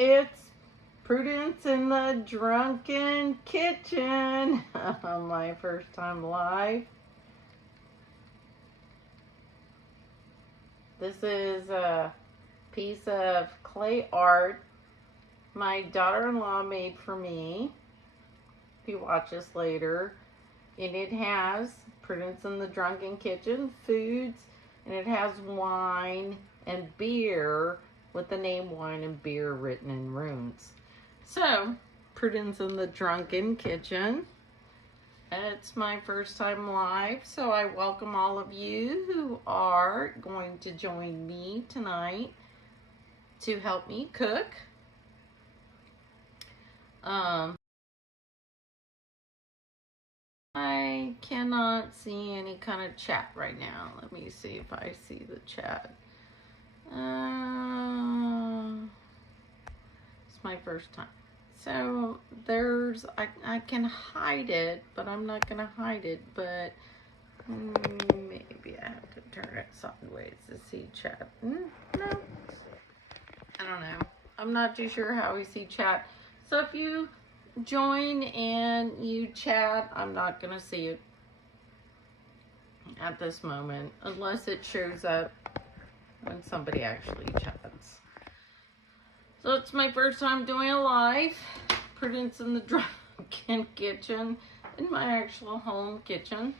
It's Prudence in the Drunken Kitchen. My first time live. This is a piece of clay art my daughter-in-law made for me. If you watch this later. And it has Prudence in the Drunken Kitchen, foods, and it has wine and beer with the name wine and beer written in runes. So, Prudence in the Drunken Kitchen. It's my first time live, so I welcome all of you who are going to join me tonight to help me cook. I cannot see any kind of chat right now. Let me see if I see the chat. It's my first time. So there's, I can hide it, but I'm not going to hide it. But maybe I have to turn it sideways to see chat. No, I don't know. I'm not too sure how we see chat. So if you join and you chat, I'm not going to see it at this moment unless it shows up when somebody actually chats. So it's my first time doing a live Prudence in the Drunken Kitchen in my actual home kitchen.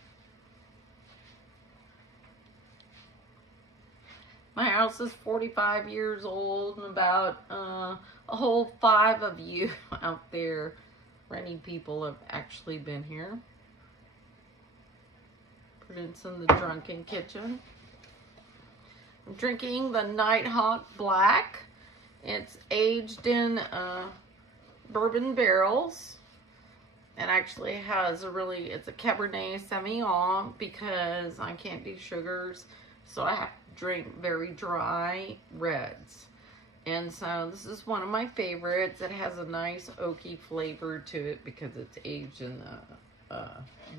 My house is 45 years old, and about a whole 5 of you out there, renting people, have actually been here. Prudence in the Drunken Kitchen. I'm drinking the Nighthawk Black. It's aged in bourbon barrels. It actually has it's a Cabernet Sauvignon because I can't do sugars, so I have to drink very dry reds. And so this is one of my favorites. It has a nice oaky flavor to it because it's aged in the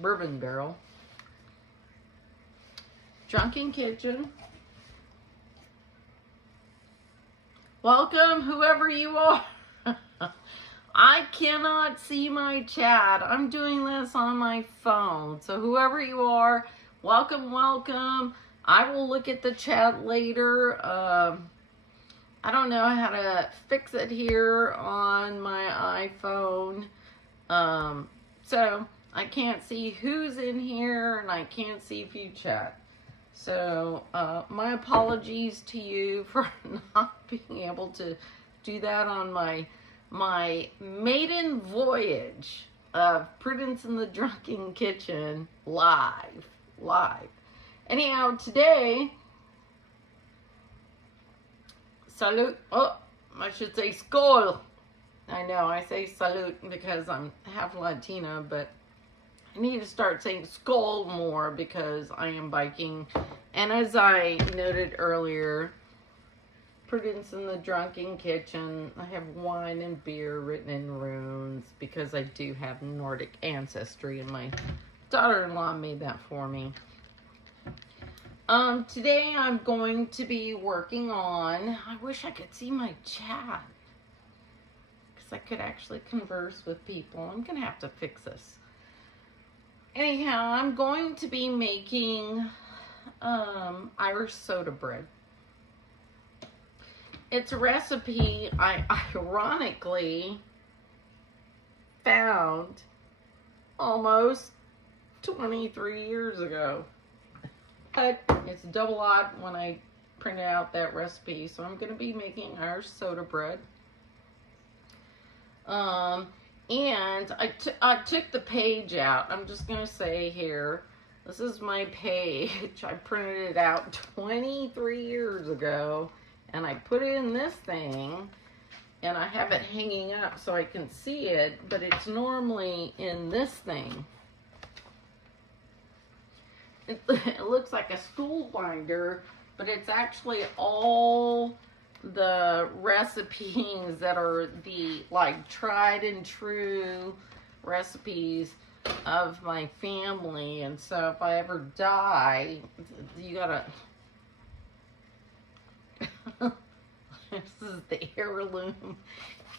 bourbon barrel. Drunken Kitchen. Welcome, whoever you are. I cannot see my chat. I'm doing this on my phone. So whoever you are, welcome, welcome. I will look at the chat later. I don't know how to fix it here on my iPhone. So I can't see who's in here and I can't see if you chat. So my apologies to you for not being able to do that on my maiden voyage of Prudence in the Drunken Kitchen live. Anyhow, today, salute. Oh, I should say skol. I know I say salute because I'm half Latina, but I need to start saying skol more because I am biking. And as I noted earlier, Prudence in the Drunken Kitchen, I have wine and beer written in runes because I do have Nordic ancestry, and my daughter-in-law made that for me. Today I'm going to be working on, I wish I could see my chat because I could actually converse with people. I'm going to have to fix this. Anyhow, I'm going to be making Irish soda bread. It's a recipe I ironically found almost 23 years ago. But it's double odd when I printed out that recipe. So I'm going to be making Irish soda bread. And I took the page out. I'm just going to say here, this is my page. I printed it out 23 years ago. And I put it in this thing. And I have it hanging up so I can see it. But it's normally in this thing. It looks like a school binder, but it's actually all the recipes that are the tried and true recipes of my family. And so if I ever die, you gotta This is the heirloom.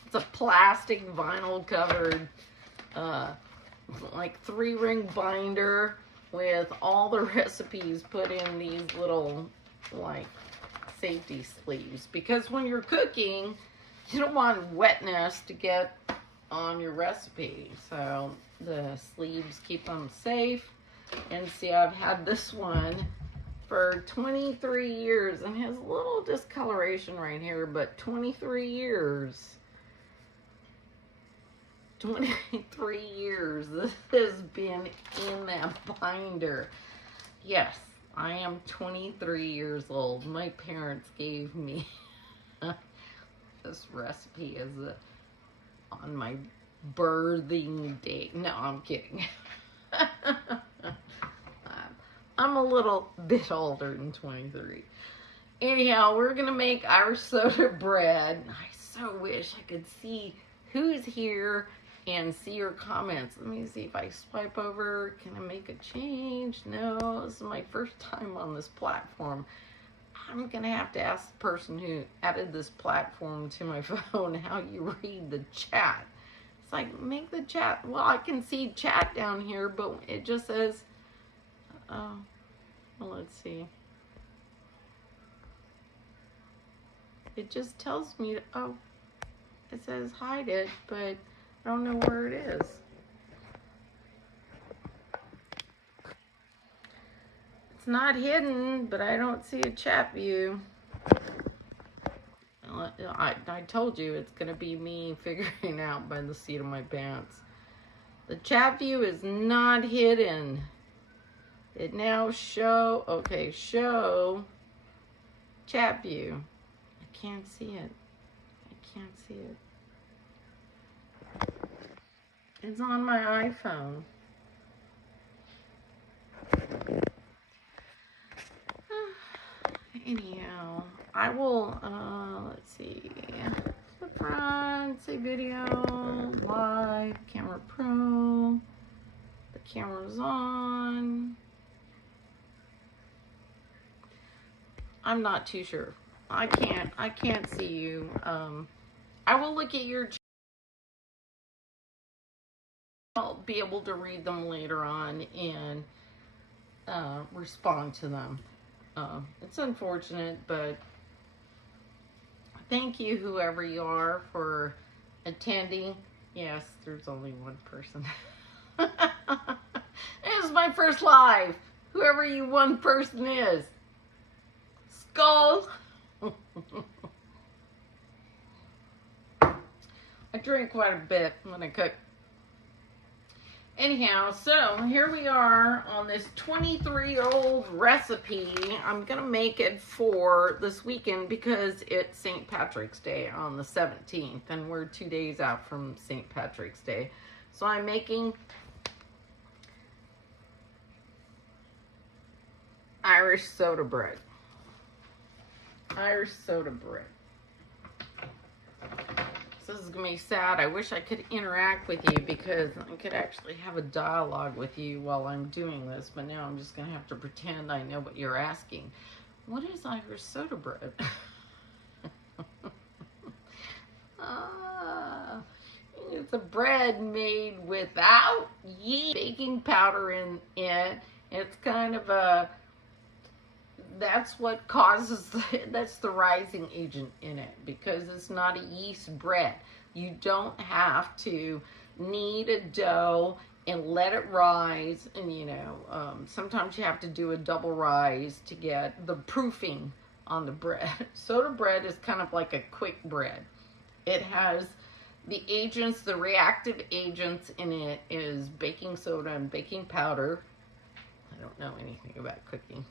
It's a plastic vinyl covered, like 3-ring binder with all the recipes put in these little, like, safety sleeves. Because when you're cooking, you don't want wetness to get on your recipe. So the sleeves keep them safe. And see, I've had this one for 23 years and has a little discoloration right here, but 23 years. 23 years this has been in that binder. Yes, I am 23 years old. My parents gave me this recipe on my birthing day. No, I'm kidding. I'm a little bit older than 23. Anyhow, we're gonna make Irish soda bread. I so wish I could see who's here and see your comments. Let me see if I swipe over. Can I make a change? No, this is my first time on this platform. I'm gonna have to ask the person who added this platform to my phone how you read the chat. It's like, make the chat. Well, I can see chat down here, but it just says, well, let's see. It just tells me, oh, it says hide it, but I don't know where it is. It's not hidden, but I don't see a chat view. I told you it's going to be me figuring out by the seat of my pants. The chat view is not hidden. It now show chat view. I can't see it. I can't see it. It's on my iPhone. Anyhow, I will, let's see, the front, say video, live, camera pro, the camera's on. I'm not too sure. I can't see you. I will look at your channel. I'll be able to read them later on and respond to them. It's unfortunate, but thank you, whoever you are, for attending. Yes, there's only one person. This is my first live. Whoever you one person is. Skull. I drink quite a bit when I cook. Anyhow, so here we are on this 23-year-old recipe. I'm going to make it for this weekend because it's St. Patrick's Day on the 17th, and we're 2 days out from St. Patrick's Day. So I'm making Irish soda bread. Irish soda bread. This is going to be sad. I wish I could interact with you because I could actually have a dialogue with you while I'm doing this, but now I'm just going to have to pretend I know what you're asking. What is Irish soda bread? It's a bread made without yeast, baking powder in it. It's kind of a, that's what causes, that's the rising agent in it, because it's not a yeast bread. You don't have to knead a dough and let it rise, and sometimes you have to do a double rise to get the proofing on the bread. Soda bread is kind of like a quick bread. It has the agents, the reactive agents in it is baking soda and baking powder. I don't know anything about cooking.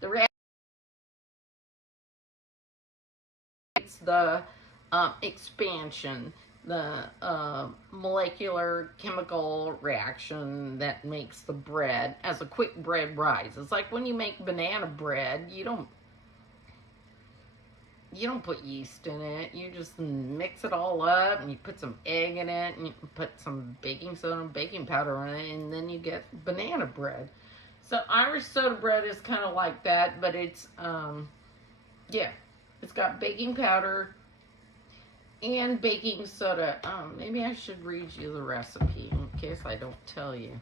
The reaction, it's the expansion, the molecular chemical reaction that makes the bread as a quick bread rise. It's like when you make banana bread, you don't put yeast in it. You just mix it all up and you put some egg in it and you put some baking soda and baking powder in it, and then you get banana bread. So Irish soda bread is kind of like that, but it's, yeah, It's got baking powder and baking soda. Maybe I should read you the recipe in case I don't tell you.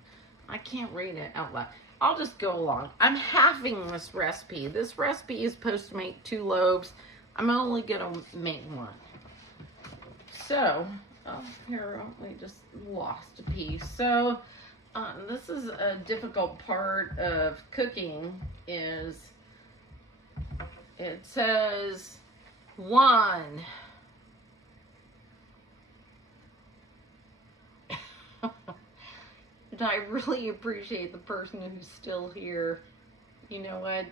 I can't read it out loud. I'll just go along. I'm halving this recipe. This recipe is supposed to make 2 loaves. I'm only gonna make 1. So, here, we just lost a piece. So, this is a difficult part of cooking is, it says 1. And I really appreciate the person who's still here. You know what?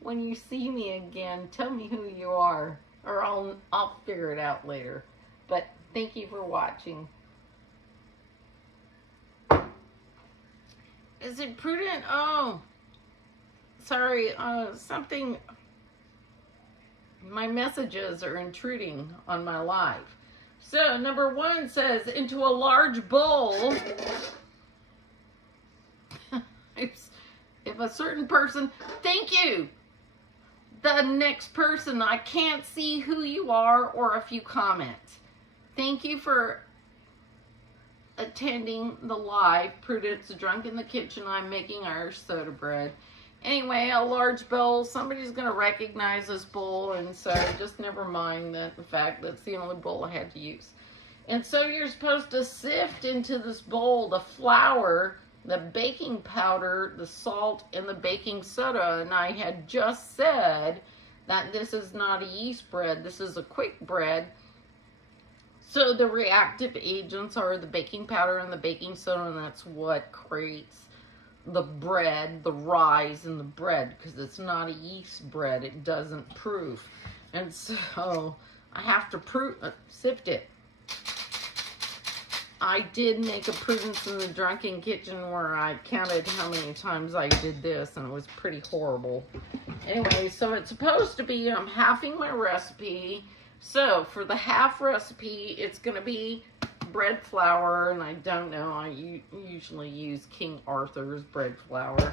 When you see me again, tell me who you are, or I'll figure it out later. But thank you for watching. Is it prudent? Oh, sorry. Something. My messages are intruding on my live. So number 1 says into a large bowl. If a certain person, thank you. The next person, I can't see who you are or a few comments. Thank you for attending the live. Prudence drunk in the kitchen. I'm making Irish soda bread. Anyway, a large bowl. Somebody's going to recognize this bowl, and so just never mind the fact that's the only bowl I had to use. And so you're supposed to sift into this bowl the flour, the baking powder, the salt, and the baking soda. And I had just said that this is not a yeast bread. This is a quick bread. So the reactive agents are the baking powder and the baking soda, and that's what creates the bread, the rise in the bread, because it's not a yeast bread. It doesn't proof. And so I have to sift it. I did make a Prudence in the Drunken Kitchen where I counted how many times I did this, and it was pretty horrible. Anyway, so it's supposed to be, I'm halving my recipe. So for the half recipe, it's going to be bread flour, and I don't know, I usually use King Arthur's bread flour.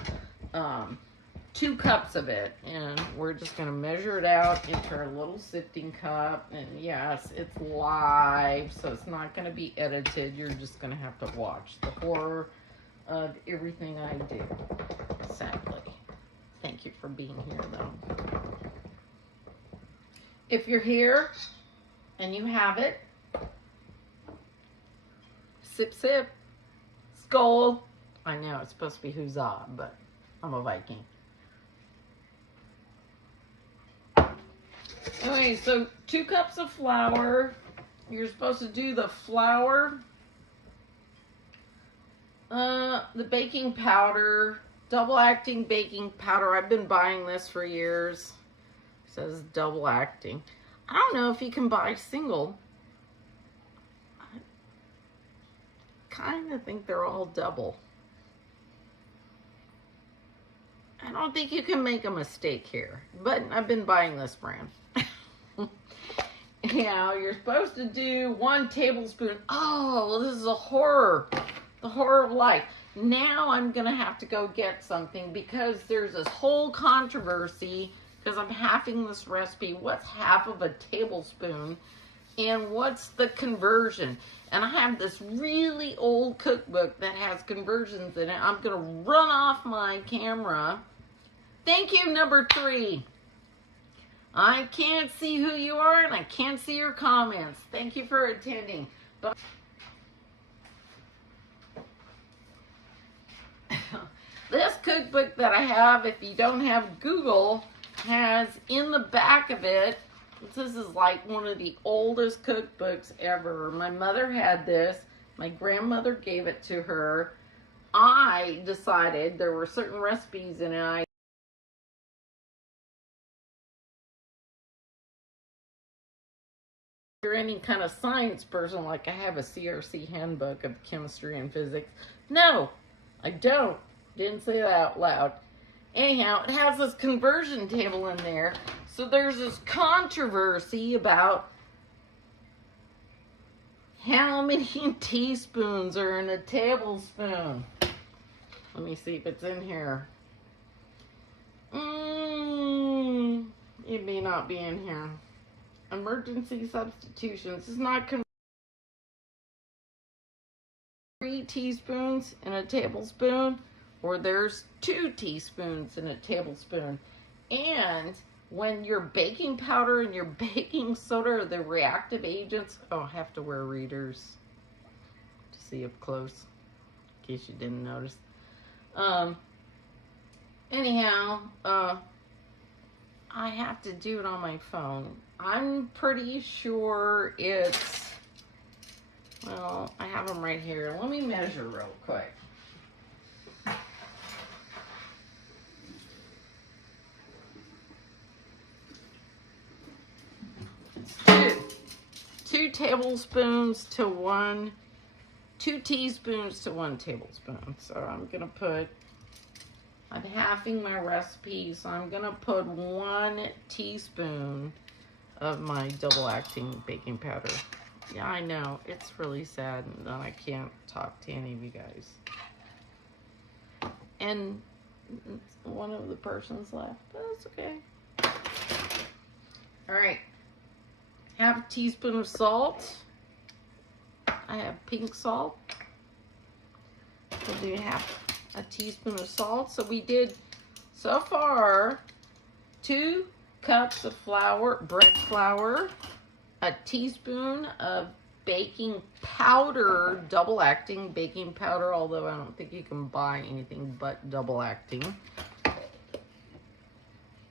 2 cups of it, and we're just going to measure it out into our little sifting cup. And yes, it's live, so it's not going to be edited. You're just going to have to watch the horror of everything I do, sadly. Thank you for being here, though. If you're here and you have it, sip, sip, skull. I know it's supposed to be huzzah, but I'm a Viking. Okay, so 2 cups of flour. You're supposed to do the flour, the baking powder, double acting baking powder. I've been buying this for years. It says double acting. I don't know if you can buy single. I kind of think they're all double. I don't think you can make a mistake here, but I've been buying this brand. Now, you're supposed to do 1 tablespoon. Oh, well, this is a horror. The horror of life. Now I'm going to have to go get something because there's this whole controversy because I'm halving this recipe. What's half of a tablespoon? And what's the conversion? And I have this really old cookbook that has conversions in it. I'm going to run off my camera. Thank you, number 3. I can't see who you are, and I can't see your comments. Thank you for attending. But this cookbook that I have, if you don't have Google, has in the back of it, this is like one of the oldest cookbooks ever. My mother had this. My grandmother gave it to her. I decided there were certain recipes in it. If you're any kind of science person, like I have a CRC handbook of chemistry and physics. No, I don't. Didn't say that out loud. Anyhow, it has this conversion table in there. So there's this controversy about how many teaspoons are in a tablespoon. Let me see if it's in here. It may not be in here. Emergency substitutions. It's not 3 teaspoons in a tablespoon, or there's 2 teaspoons in a tablespoon. And when your baking powder and your baking soda are the reactive agents, oh, I have to wear readers to see up close, in case you didn't notice. Anyhow, I have to do it on my phone. I'm pretty sure it's, well, I have them right here. Let me measure real quick. It's 2 tablespoons to 1, 2 teaspoons to 1 tablespoon. So I'm gonna put, I'm halving my recipe, so I'm gonna put 1 teaspoon of my double acting baking powder. Yeah, I know, it's really sad that I can't talk to any of you guys. And one of the persons left, but that's okay. All right, half a teaspoon of salt. I have pink salt. We'll do half a teaspoon of salt. So we did, so far, 2 cups of flour, bread flour, a teaspoon of baking powder, double acting baking powder, although I don't think you can buy anything but double acting.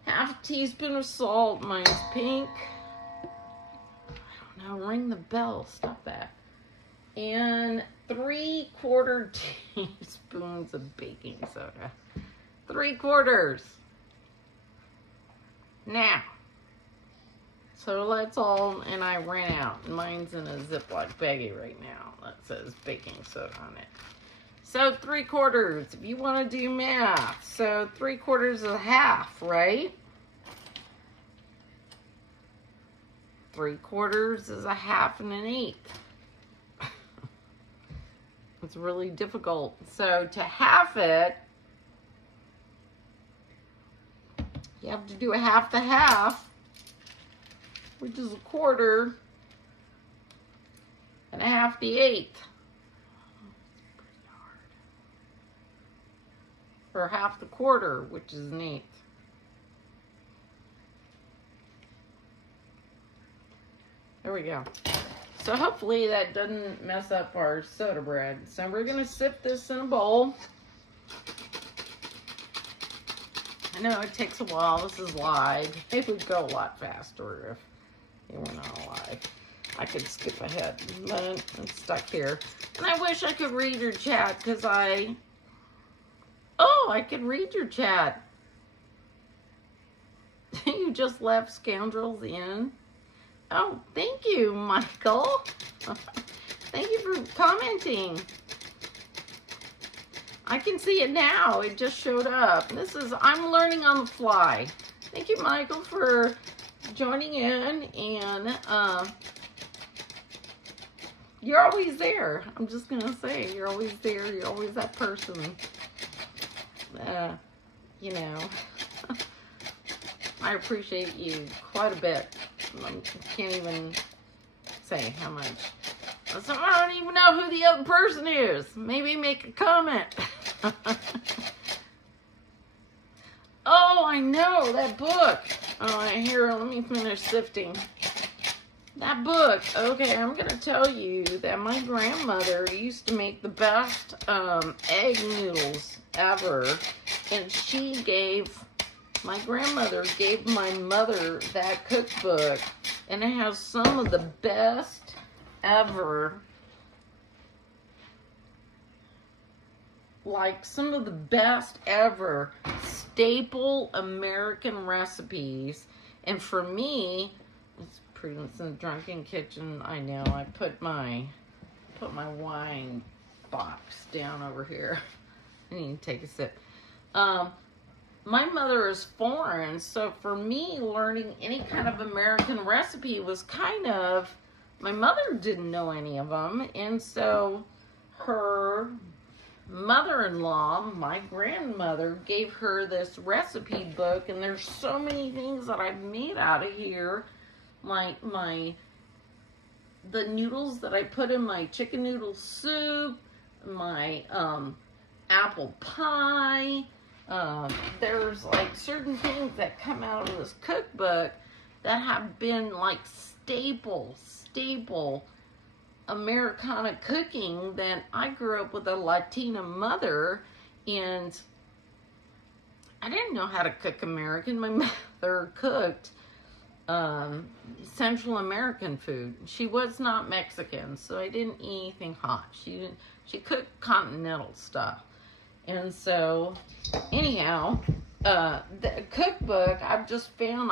Half a teaspoon of salt, mine's pink. I don't know, ring the bell, stop that. And 3/4 teaspoons of baking soda. 3/4. Now, so let's all, and I ran out. Mine's in a Ziploc baggie right now that says baking soda on it. So 3/4, if you want to do math. So 3/4 is a half, right? 3/4 is a half and an eighth. It's really difficult. So to half it, you have to do a half the half, which is a quarter, and a half the eighth. It's pretty hard. Or half the quarter, which is an eighth. There we go. So hopefully that doesn't mess up our soda bread. So we're gonna sift this in a bowl. I know it takes a while. This is live. It would go a lot faster if it were not live. I could skip ahead, but I'm stuck here. And I wish I could read your chat because I could read your chat. You just left Scoundrels in. Oh, thank you, Michael. Thank you for commenting. I can see it now. It just showed up. I'm learning on the fly. Thank you, Michael, for joining in. And you're always there. I'm just going to say, you're always there. You're always that person. You know, I appreciate you quite a bit. I can't even say how much. So I don't even know who the other person is. Maybe make a comment. Oh, I know, that book. Oh, here, let me finish sifting. That book. Okay, I'm going to tell you that my grandmother used to make the best egg noodles ever. And my grandmother gave my mother that cookbook, and it has some of the best ever, like some of the best ever staple American recipes. And for me, it's Prudence in the Drunken Kitchen. I know, I put my wine box down over here. I need to take a sip. My mother is foreign, so for me, learning any kind of American recipe was kind of, my mother didn't know any of them, and so her mother-in-law, my grandmother, gave her this recipe book, and there's so many things that I've made out of here. Like the noodles that I put in my chicken noodle soup, my apple pie. There's like certain things that come out of this cookbook that have been like staple Americana cooking. That I grew up with a Latina mother, and I didn't know how to cook American. My mother cooked Central American food. She was not Mexican, so I didn't eat anything hot. She cooked continental stuff. And so, anyhow, the cookbook, I've just found,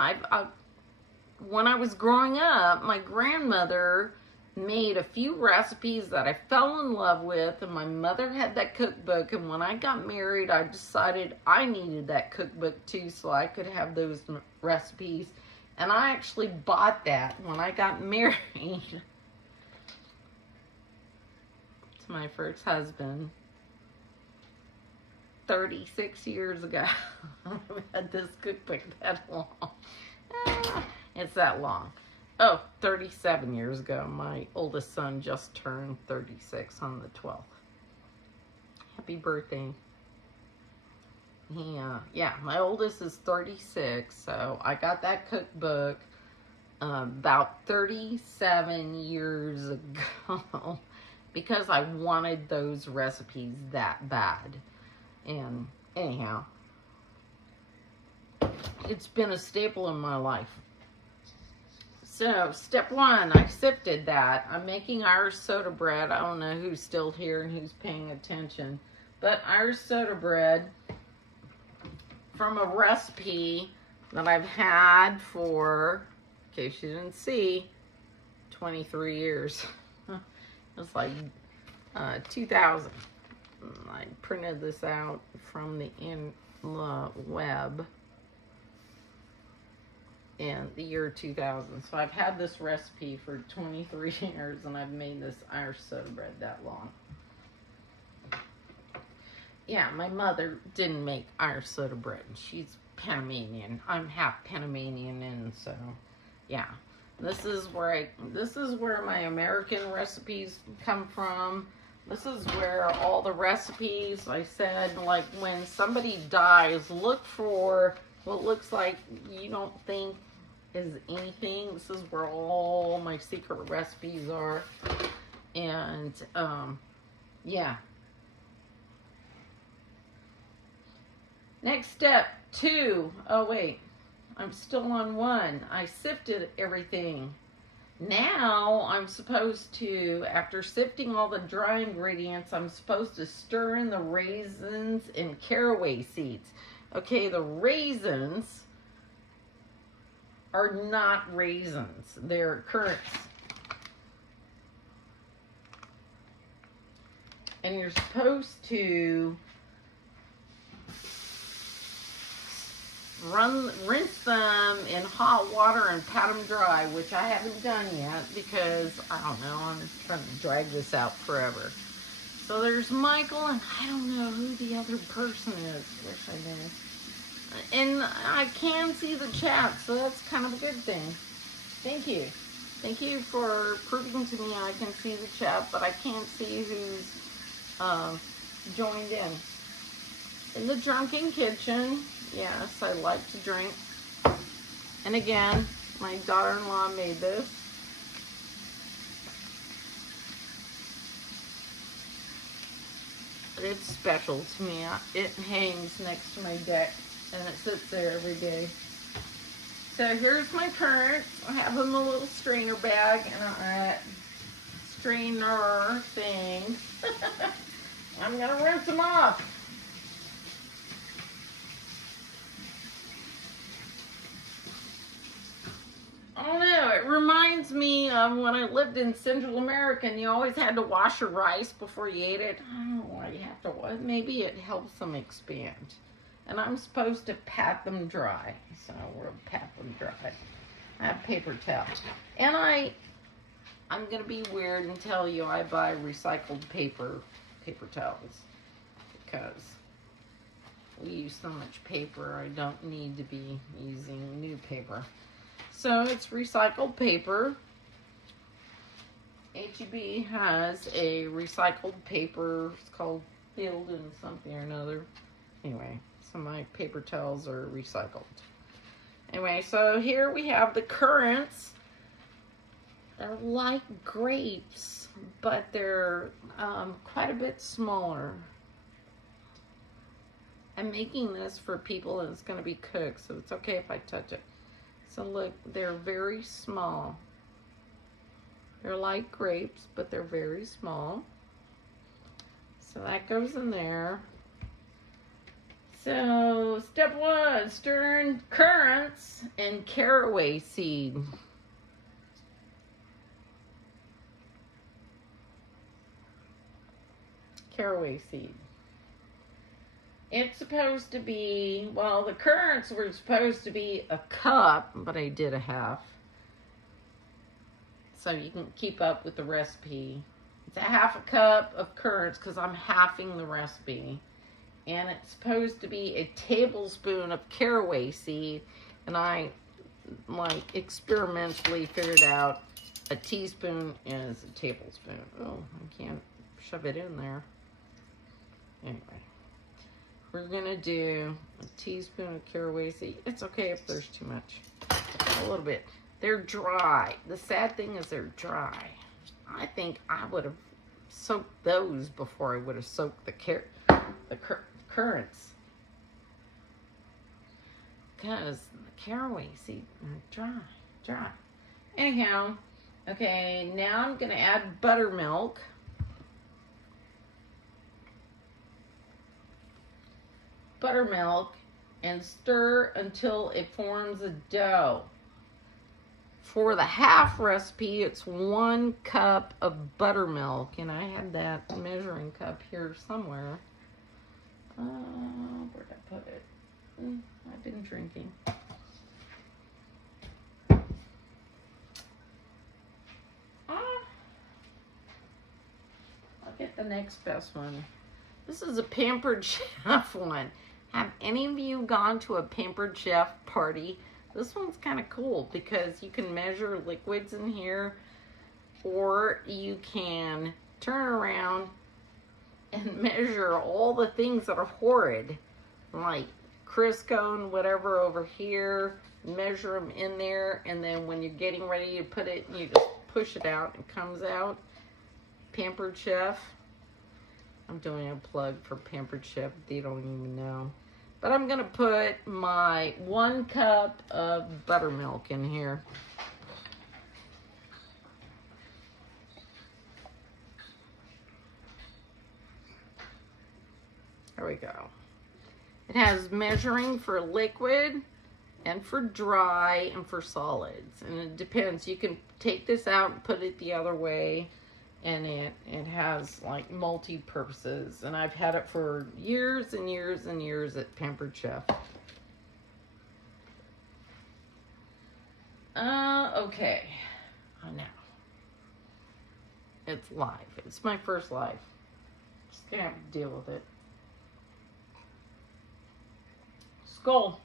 when I was growing up, my grandmother made a few recipes that I fell in love with, and my mother had that cookbook, and when I got married, I decided I needed that cookbook too, so I could have those recipes. And I actually bought that when I got married to my first husband 36 years ago. I've had this cookbook that long. It's that long. Oh, 37 years ago. My oldest son just turned 36 on the 12th. Happy birthday. Yeah, my oldest is 36, so I got that cookbook about 37 years ago because I wanted those recipes that bad. And anyhow, it's been a staple in my life. So, step one, I sifted that. I'm making Irish soda bread. I don't know who's still here and who's paying attention, but Irish soda bread from a recipe that I've had for, in case you didn't see, 23 years. It was like 2000. I printed this out from the web in the year 2000. So I've had this recipe for 23 years, and I've made this Irish soda bread that long. Yeah, my mother didn't make Irish soda bread. She's Panamanian. I'm half Panamanian, and so yeah. This is where my American recipes come from. This is where all the recipes, I said, like when somebody dies, look for what looks like you don't think is anything. This is where all my secret recipes are. And yeah. Next step, 2. Oh wait, I'm still on 1. I sifted everything. Now I'm supposed to, after sifting all the dry ingredients, I'm supposed to stir in the raisins and caraway seeds. Okay, the raisins are not raisins. They're currants. And you're supposed to rinse them in hot water and pat them dry, which I haven't done yet because, I don't know, I'm trying to drag this out forever. So there's Michael, and I don't know who the other person is. Wish I knew. And I can see the chat, so that's kind of a good thing. Thank you. Thank you for proving to me I can see the chat, but I can't see who's joined in. In the Drunken Kitchen, yes, I like to drink. And again, my daughter-in-law made this. It's special to me. It hangs next to my deck, and it sits there every day. So here's my currants. I have them in a little strainer bag and a strainer thing. I'm gonna rinse them off. I don't know, it reminds me of when I lived in Central America and you always had to wash your rice before you ate it. I don't know why you have to. Maybe it helps them expand. And I'm supposed to pat them dry. So we'll pat them dry. I have paper towels. And I'm going to be weird and tell you I buy recycled paper towels. because we use so much paper. I don't need to be using new paper. So it's recycled paper. H-E-B has a recycled paper. It's called Field and something or another. Anyway, so my paper towels are recycled. Anyway, so here we have the currants. They're like grapes, but they're quite a bit smaller. I'm making this for people and it's going to be cooked, so it's okay if I touch it. So look, they're very small. They're like grapes, but they're very small. So that goes in there. So step 1, stir in currants and caraway seed. Caraway seed. It's supposed to be, well, the currants were supposed to be a cup, but I did a half. So you can keep up with the recipe. It's a half a cup of currants because I'm halving the recipe. And it's supposed to be a tablespoon of caraway seed. And I, like, experimentally figured out a teaspoon is a tablespoon. Oh, I can't shove it in there. Anyway. We're gonna do a teaspoon of caraway seed. It's okay if there's too much. A little bit. They're dry. The sad thing is they're dry. I think I would have soaked those before I would have soaked the currants. Because the caraway seed are dry. Anyhow, okay, now I'm gonna add buttermilk. And stir until it forms a dough. For the half recipe, it's 1 cup of buttermilk, and I had that measuring cup here somewhere. Where'd I put it? I've been drinking. I'll get the next best one. This is a Pampered Chef one. Have any of you gone to a Pampered Chef party? This one's kind of cool because you can measure liquids in here, or you can turn around and measure all the things that are horrid, like Crisco and whatever over here, measure them in there, and then when you're getting ready to put it, you just push it out and it comes out. Pampered Chef. I'm doing a plug for Pampered Chef. They don't even know. But I'm going to put my 1 cup of buttermilk in here. There we go. It has measuring for liquid and for dry and for solids. And it depends. You can take this out and put it the other way. And it has like multi-purposes. And I've had it for years and years and years at Pampered Chef. Okay. Oh, now. It's live. It's my first live. Just gonna have to deal with it. Skull.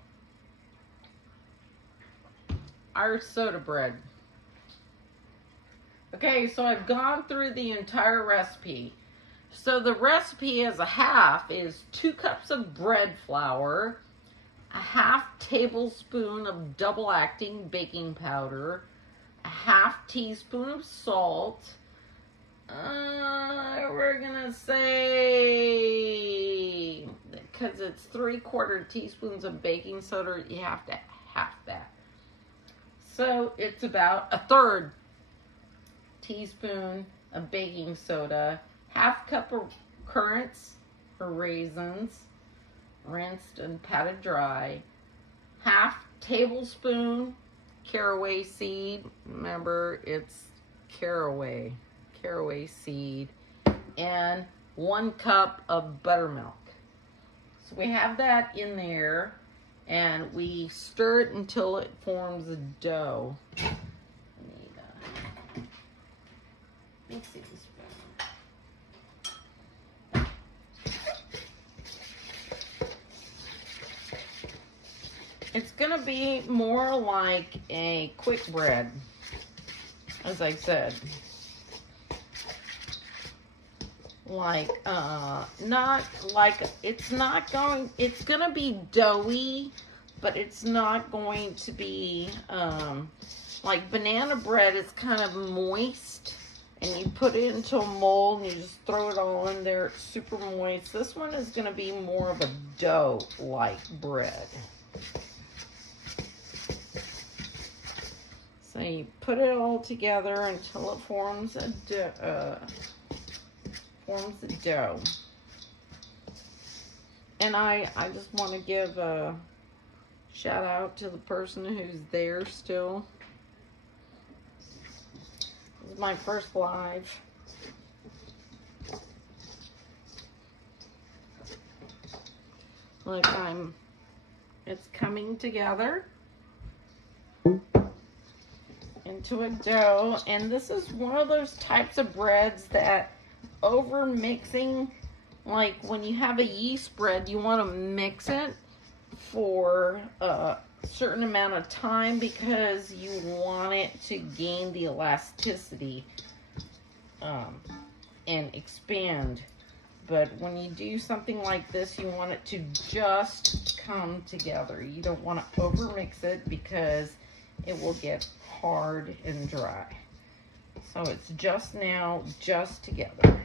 Irish soda bread. Okay, so I've gone through the entire recipe. So the recipe as a half is 2 cups of bread flour, a half tablespoon of double-acting baking powder, a half teaspoon of salt. We're gonna say, because it's 3/4 teaspoons of baking soda, you have to half that. So it's about a 1/3 teaspoon of baking soda, half cup of currants or raisins, rinsed and patted dry, half tablespoon caraway seed. Remember, it's caraway seed, and 1 cup of buttermilk. So we have that in there, and we stir it until it forms a dough. Mixing spoon. It's gonna be more like a quick bread, as I said. Like, not like, it's gonna be doughy, but it's not going to be, like banana bread is kind of moist, and you put it into a mold and you just throw it all in there. It's super moist. This one is gonna be more of a dough-like bread. So you put it all together until it forms a dough. And I just want to give a shout out to the person who's there still. This is my first live. Look, it's coming together into a dough, and this is one of those types of breads that over mixing, like when you have a yeast bread, you want to mix it for a certain amount of time because you want it to gain the elasticity and expand. But when you do something like this, you want it to just come together. You don't want to over mix it because it will get hard and dry. So it's just together.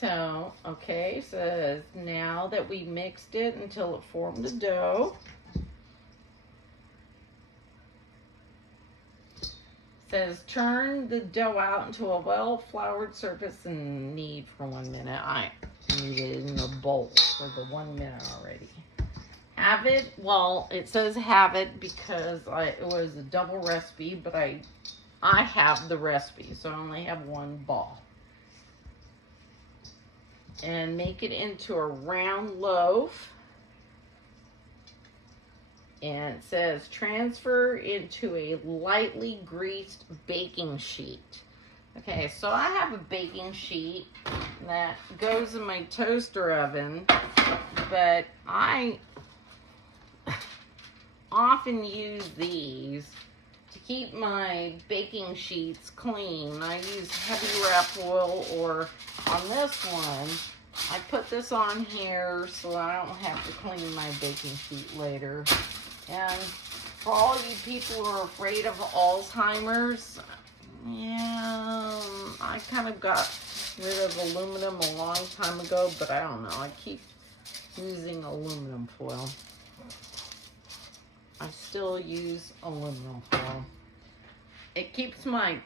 So, okay, says now that we mixed it until it formed a dough. Says turn the dough out into a well-floured surface and knead for 1 minute. I kneaded it in a bowl for the 1 minute already. Have it, well, it says have it because it was a double recipe, but I have the recipe, so I only have one ball. And make it into a round loaf. And it says transfer into a lightly greased baking sheet. Okay, so I have a baking sheet that goes in my toaster oven, but I often use these to keep my baking sheets clean. I use heavy wrap oil, or on this one, I put this on here so I don't have to clean my baking sheet later. And for all you people who are afraid of Alzheimer's, yeah, I kind of got rid of aluminum a long time ago, but I don't know. I keep using aluminum foil. I still use aluminum foil. It keeps my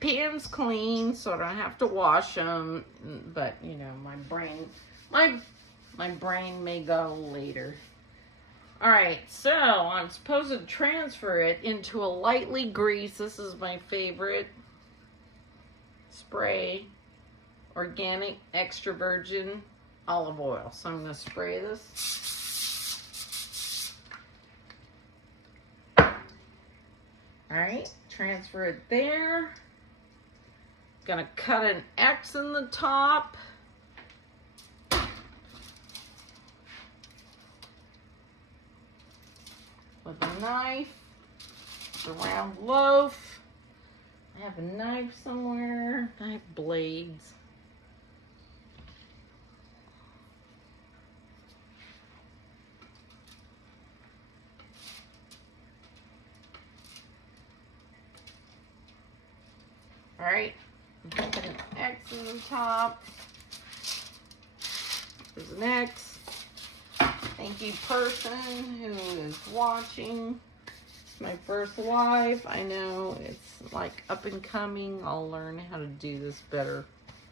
pans clean so I don't have to wash them, but you know, my brain may go later. All right, so I'm supposed to transfer it into a lightly greased, this is my favorite spray, organic extra virgin olive oil. So I'm going to spray this. All right, transfer it there. Gonna cut an X in the top. With a knife. It's a round loaf. I have a knife somewhere. I have blades. All right. Put an X in the top. There's an X. Thank you, person who is watching. It's my first live. I know it's like up and coming. I'll learn how to do this better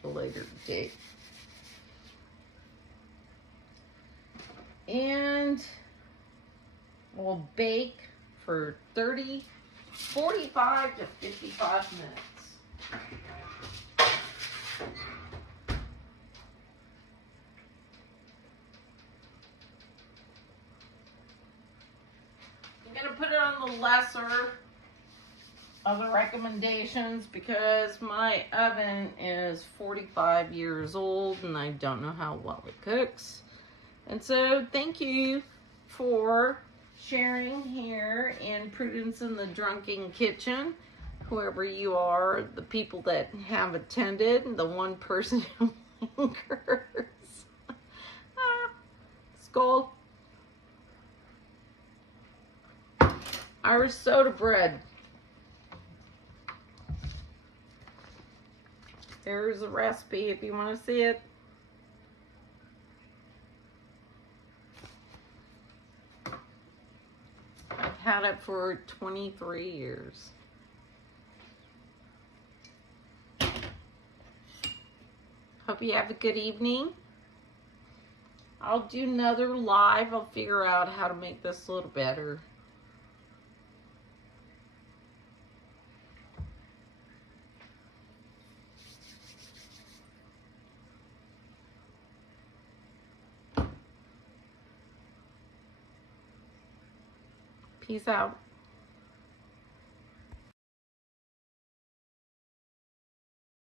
at a later date. And we'll bake for 45 to 55 minutes. I'm gonna put it on the lesser other recommendations because my oven is 45 years old and I don't know how well it cooks. And so thank you for sharing here in Prudence in the Drunken Kitchen. Whoever you are, the people that have attended, the one person who lingers. Skull. Irish soda bread. There's a recipe if you want to see it. I've had it for 23 years. Hope you have a good evening. I'll do another live. I'll figure out how to make this a little better. Peace out.